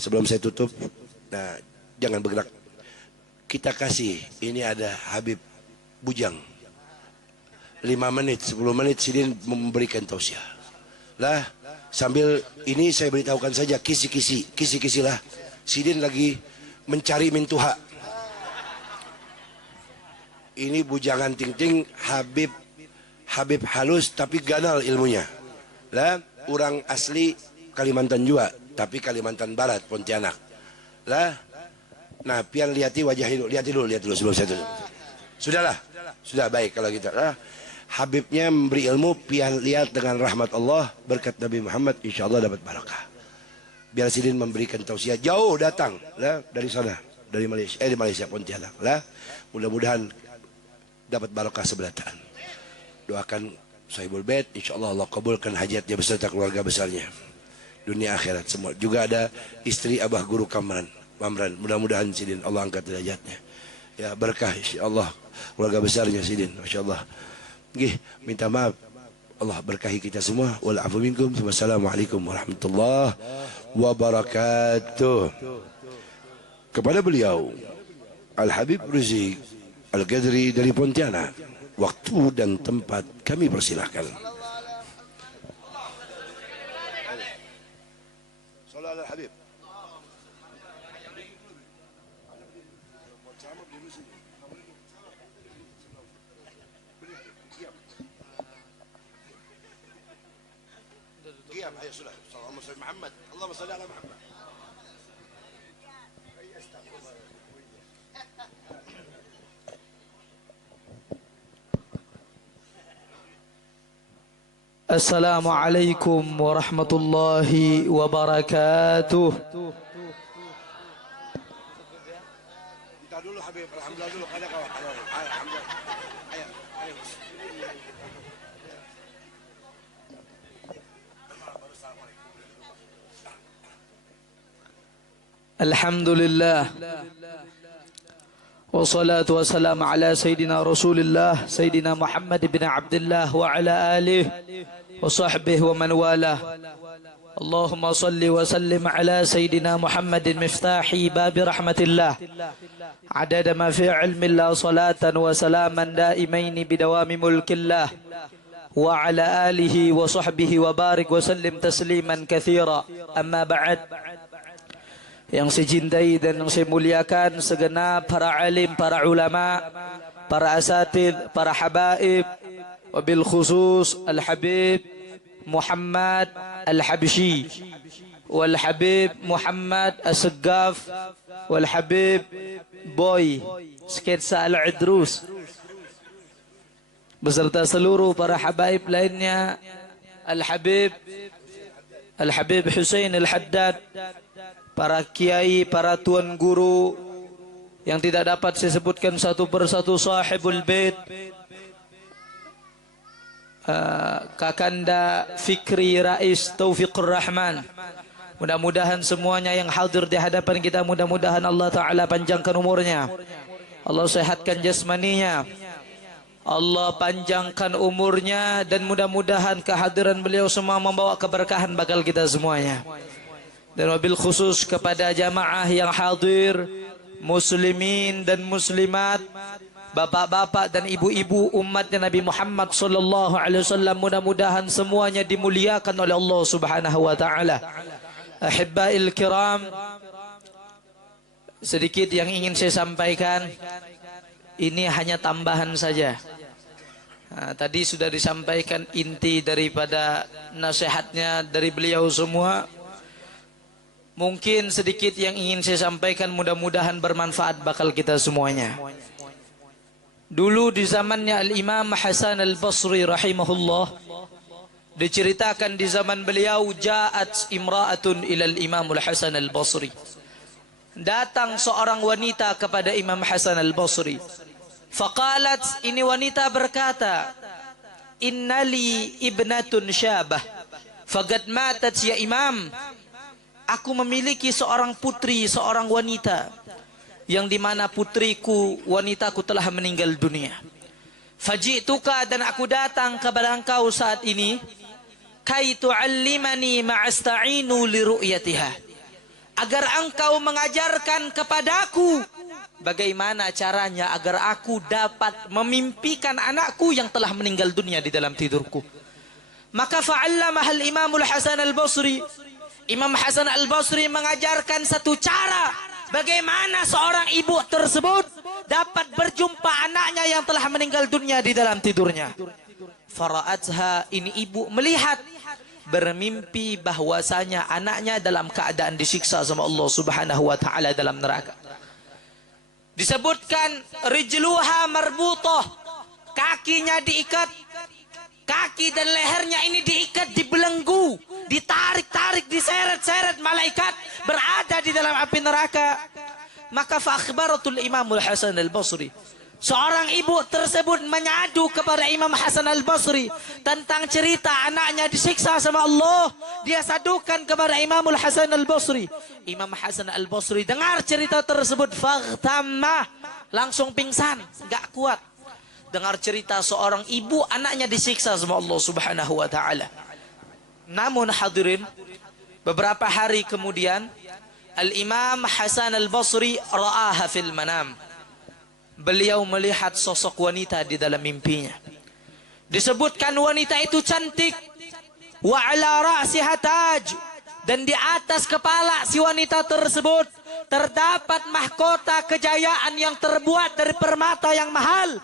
Sebelum saya tutup, nah jangan bergerak. Kita kasih, ini ada Habib Bujang. 5 menit, 10 menit Sidin memberikan tausiah. Lah, sambil ini saya beritahukan saja kisi-kisi lah. Sidin lagi mencari mintuha. Ini bujangan ting-ting Habib halus tapi ganal ilmunya. Lah, orang asli Kalimantan juga, tapi Kalimantan Barat, Pontianak. Lah, nah pian lihat dulu sebelum saya tutup. Sudahlah, sudah baik kalau gitu. Lah, Habibnya memberi ilmu, pian lihat dengan rahmat Allah, berkat Nabi Muhammad, insya Allah dapat barakah. Biar Sidin memberikan tausiah, jauh datang lah dari sana, dari Malaysia, di Malaysia Pontianak. Lah, mudah-mudahan dapat barakah sebelataan. Doakan Sahibul Bait, insya Allah Allah kabulkan hajatnya beserta keluarga besarnya, dunia akhirat semua. Juga ada istri Abah Guru Mamran, mudah-mudahan Sidin Allah angkat derajatnya. Ya berkah insya Allah keluarga besarnya Sidin, masya Allah. Gih, minta maaf, Allah berkahi kita semua. Wal afu minkum. Wassalamualaikum warahmatullahi wabarakatuh. Kepada beliau Al Habib Rizik Al Qadri dari Pontianak, waktu dan tempat kami persilahkan. Salam Al Habib. Diam, ayo sudah. Allahumma salli Muhammad. Allahumma salli ala Muhammad. Assalamualaikum warahmatullahi wabarakatuh. Kita dulu Habib, alhamdulillah dulu ada kawan. Alhamdulillah. Ayo. Alhamdulillah. Wassalatu wassalamu ala Sayyidina Rasulillah Sayyidina Muhammad bin Abdullah wa ala alihi wa sahbihi wa man walah. Allahumma salli wa sallim ala Sayyidina Muhammadin miftahi babi rahmatillah adada ma fi ilmillah salatan wa salaman daimaini bidawami mulkillah wa ala alihi wa sahbihi wa barik wa sallim tasliman kathira. Amma ba'd. Yang saya cintai dan yang saya muliakan segenap para alim, para ulama, para asatid, para habaib, wabil khusus Al-Habib Muhammad Al-Habsyi, wal Habib Muhammad As-Saggaf, wal Habib Boy Sketsa Al-Idrus, beserta seluruh para habaib lainnya, Al-Habib Hussein Al-Haddad, para kiai, para tuan guru yang tidak dapat saya sebutkan satu persatu, Sahibul Bait, Kakanda Fikri Rais Taufiqur Rahman. Mudah-mudahan semuanya yang hadir di hadapan kita, mudah-mudahan Allah Ta'ala panjangkan umurnya, Allah sehatkan jasmaninya, Allah panjangkan umurnya, dan mudah-mudahan kehadiran beliau semua membawa keberkahan bakal kita semuanya. Dan wabil khusus kepada jamaah yang hadir, muslimin dan muslimat, bapak-bapak dan ibu-ibu umatnya Nabi Muhammad sallallahu alaihi wasallam, mudah-mudahan semuanya dimuliakan oleh Allah Subhanahu wa taala. Ahibbail kiram, sedikit yang ingin saya sampaikan, ini hanya tambahan saja. Tadi sudah disampaikan inti daripada nasihatnya dari beliau semua. Mungkin sedikit yang ingin saya sampaikan, mudah-mudahan bermanfaat bakal kita semuanya. Dulu di zamannya Al-Imam Hasan Al-Basri rahimahullah, diceritakan di zaman beliau, ja'at imra'atun ilal Imam Al-Hasan Al-Basri. Datang seorang wanita kepada Imam Hasan Al-Basri. Faqalat, ini wanita berkata, innali ibnatun syabah faqad matat ya Imam. Aku memiliki seorang putri, seorang wanita, yang dimana putriku, wanitaku telah meninggal dunia. Faji'tuka, dan aku datang kepada engkau saat ini, kai tu'allimani ma'asta'inu li ru'yatiha. agar engkau mengajarkan kepadaku bagaimana caranya agar aku dapat memimpikan anakku yang telah meninggal dunia di dalam tidurku. Maka fa'allamahal Imamul Hasan al-Basri. Imam Hasan al-Basri mengajarkan satu cara bagaimana seorang ibu tersebut dapat berjumpa anaknya yang telah meninggal dunia di dalam tidurnya. Fara'atha, ini ibu melihat, bermimpi bahwasanya anaknya dalam keadaan disiksa sama Allah Subhanahu wa taala dalam neraka. Disebutkan rijluha marbutah, kakinya diikat, kaki dan lehernya ini diikat, dibelenggu, ditarik-tarik, diseret-seret, malaikat berada di dalam api neraka. Maka fa akhbaratul Imamul Hasan al-Basri, seorang ibu tersebut menyadu kepada Imam Hasan al-Basri tentang cerita anaknya disiksa sama Allah. Dia sadukan kepada Imamul Hasan al-Basri. Imam Hasan al-Basri dengar cerita tersebut, faghtamma, langsung pingsan, gak kuat. Dengar cerita seorang ibu anaknya disiksa sama Allah Subhanahu wa taala. Namun hadirin, beberapa hari kemudian Al-Imam Hasan al-Basri ra'aha fil manam. Beliau melihat sosok wanita di dalam mimpinya. Disebutkan wanita itu cantik. Wa ala ra'siha taj. Dan di atas kepala si wanita tersebut terdapat mahkota kejayaan yang terbuat dari permata yang mahal.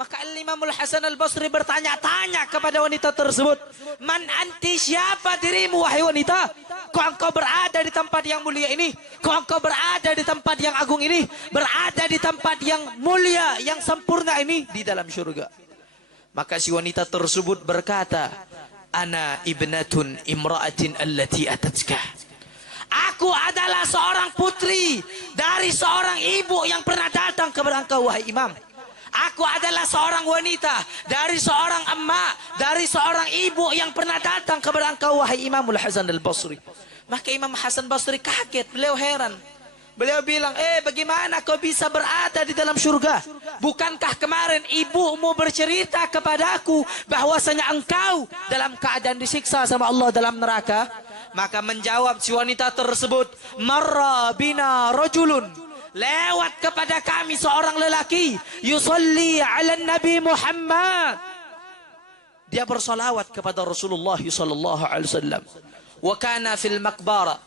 Maka Al-Imamul Hasan al-Basri bertanya-tanya kepada wanita tersebut, "Man anti, siapa dirimu wahai wanita? Kok engkau berada di tempat yang mulia ini? Kok engkau berada di tempat yang agung ini? Berada di tempat yang mulia, yang sempurna ini di dalam syurga?" Maka si wanita tersebut berkata, "Ana ibnatun imra'atin allati atatka." Aku adalah seorang putri dari seorang ibu yang pernah datang kepada engkau wahai imam. Aku adalah seorang wanita dari seorang emak, dari seorang ibu yang pernah datang kepada engkau wahai Imamul Hasan al-Basri. Maka Imam Hasan Basri kaget, beliau heran. Beliau bilang, bagaimana kau bisa berada di dalam surga? Bukankah kemarin ibumu bercerita kepadaku bahwasanya engkau dalam keadaan disiksa sama Allah dalam neraka? Maka menjawab si wanita tersebut, marra bina rajulun, lewat kepada kami seorang lelaki, yusalli ala Nabi Muhammad. Dia bersolawat kepada Rasulullah sallallahu alaihi wasallam. Wa kana fil maqbara,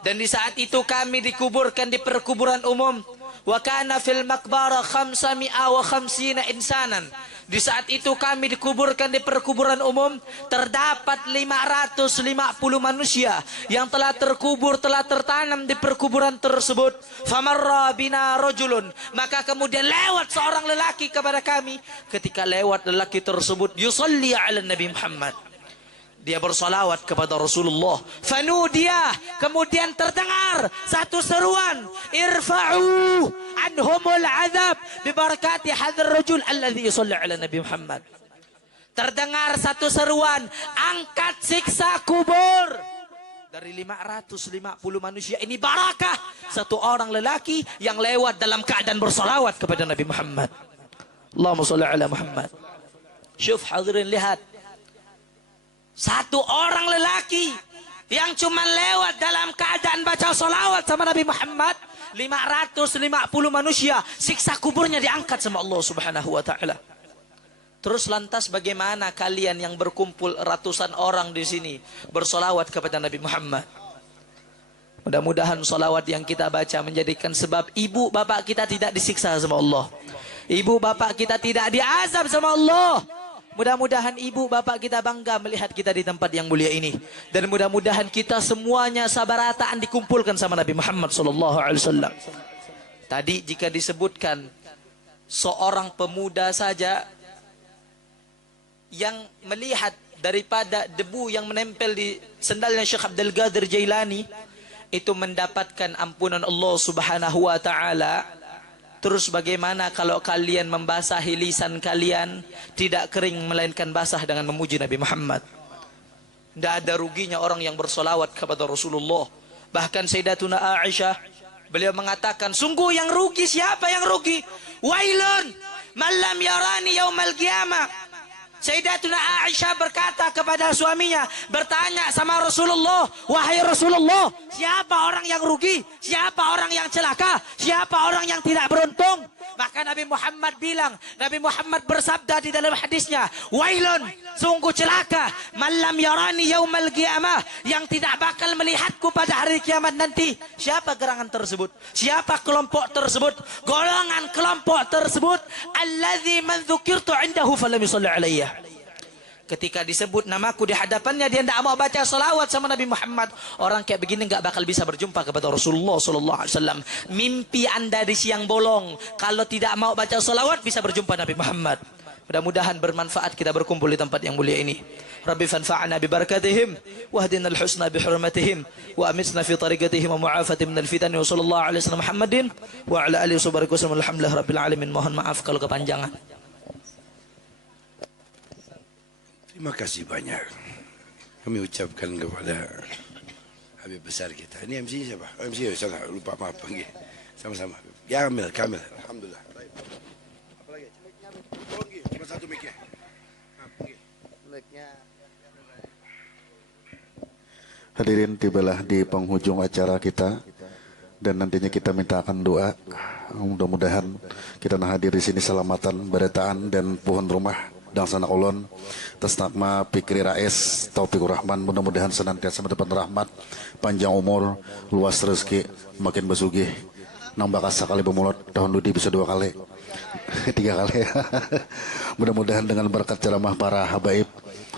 dan di saat itu kami dikuburkan di perkuburan umum. Wa kana fil maqbara 550 insanan. Di saat itu kami dikuburkan di perkuburan umum, terdapat 550 manusia yang telah terkubur, telah tertanam di perkuburan tersebut. Famarra bina rajulun, maka kemudian lewat seorang lelaki kepada kami. Ketika lewat lelaki tersebut, yusalli ala Nabi Muhammad, dia bersolawat kepada Rasulullah. Fanudia, kemudian terdengar satu seruan, irfa'u anhumul azab bibarakati hadzal rajul alladhi yusalli ala Nabi Muhammad. Terdengar satu seruan, angkat siksa kubur dari 550 manusia ini, barakah satu orang lelaki yang lewat dalam keadaan bersolawat kepada Nabi Muhammad. Allahumma shalli ala Muhammad. Syuf hadirin, lihat, satu orang lelaki yang cuma lewat dalam keadaan baca solawat sama Nabi Muhammad, 550 manusia siksa kuburnya diangkat sama Allah Subhanahu wa taala. Terus lantas bagaimana kalian yang berkumpul ratusan orang di sini bersolawat kepada Nabi Muhammad? Mudah-mudahan solawat yang kita baca menjadikan sebab ibu bapak kita tidak disiksa sama Allah, ibu bapak kita tidak diazab sama Allah. Mudah-mudahan ibu bapak kita bangga melihat kita di tempat yang mulia ini. Dan mudah-mudahan kita semuanya sabarataan dikumpulkan sama Nabi Muhammad SAW. Tadi jika disebutkan seorang pemuda saja yang melihat daripada debu yang menempel di sendalnya Syekh Abdul Qadir Jailani, itu mendapatkan ampunan Allah Subhanahu wa ta'ala. Terus bagaimana kalau kalian membasahi lisan kalian tidak kering melainkan basah dengan memuji Nabi Muhammad? Tidak ada ruginya orang yang bersolawat kepada Rasulullah. Bahkan Sayyidatuna Aisyah, beliau mengatakan, sungguh yang rugi, siapa yang rugi? Wailun man lam yarani yaumal qiyamah. Sayyidatuna Aisyah berkata kepada suaminya, bertanya sama Rasulullah, wahai Rasulullah, siapa orang yang rugi? Siapa orang yang celaka? Siapa orang yang tidak beruntung? Maka Nabi Muhammad bilang, Nabi Muhammad bersabda di dalam hadisnya, wailun, sungguh celaka, malam yarani yaumal qiyamah, yang tidak bakal melihatku pada hari kiamat nanti. Siapa gerangan tersebut? Siapa kelompok tersebut? Golongan kelompok tersebut, alladzi man dzukirtu indahu falam yusalli alayya. Ketika disebut namaku di hadapannya, dia tidak mau baca salawat sama Nabi Muhammad. Orang kayak begini nggak bakal bisa berjumpa kepada Rasulullah Sallallahu Alaihi Wasallam. Mimpi anda di siang bolong. Kalau tidak mau baca salawat, bisa berjumpa Nabi Muhammad. Mudah-mudahan bermanfaat kita berkumpul di tempat yang mulia ini. Rabbi fanfa'na bi barakatihim wahdina al-husna bi hurmatihim wa amitna fi tariqatihim wa mu'afati min al-fitan wa sallallahu alaihi wasallam Muhammadin wa ala alihi wasallam. Alhamdulillah rabbil alamin. Mohon maaf kalau kepanjangan. Terima kasih banyak kami ucapkan kepada Habib besar kita. Ini MC siapa? Oh, MC salah, lupa, maaf panggil. Sama-sama. Ya Kamil. Alhamdulillah. Baik. Apa lagi? Cuma satu mic-nya. Hadirin, tibalah di penghujung acara kita dan nantinya kita mintakan doa. Mudah-mudahan kita hadir di sini selamatan, beretaan dan pohon rumah dan sana ulun atas nama Fikri Rais Taufikur Rahman, mudah-mudahan senantiasa mendapat rahmat, panjang umur, luas rezeki, makin bersugih, nambah kasa kali bermulut, tahun ludi bisa 2 kali 3 kali. Mudah-mudahan dengan berkat ceramah para habaib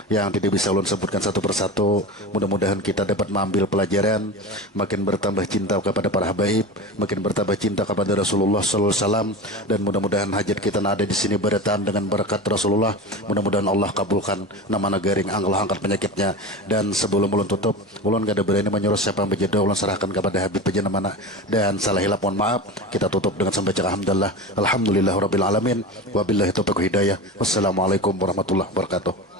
yang tidak bisa ulun sebutkan satu persatu, mudah-mudahan kita dapat mengambil pelajaran, makin bertambah cinta kepada para habaib, makin bertambah cinta kepada Rasulullah Sallallahu Alaihi Wasallam, dan mudah-mudahan hajat kita ada di sini berdataan dengan berkat Rasulullah. Mudah-mudahan Allah kabulkan nama negaring, Allah angkat penyakitnya. Dan sebelum ulun tutup, ulun gak ada berani menyuruh siapa yang berjodoh, ulun serahkan kepada Habib pejana mana, dan salah hilap mohon maaf. Kita tutup dengan membaca alhamdulillah, alhamdulillah rabbil alamin, wabillahi taufiq hidayah. Wassalamualaikum warahmatullahi wabarakatuh.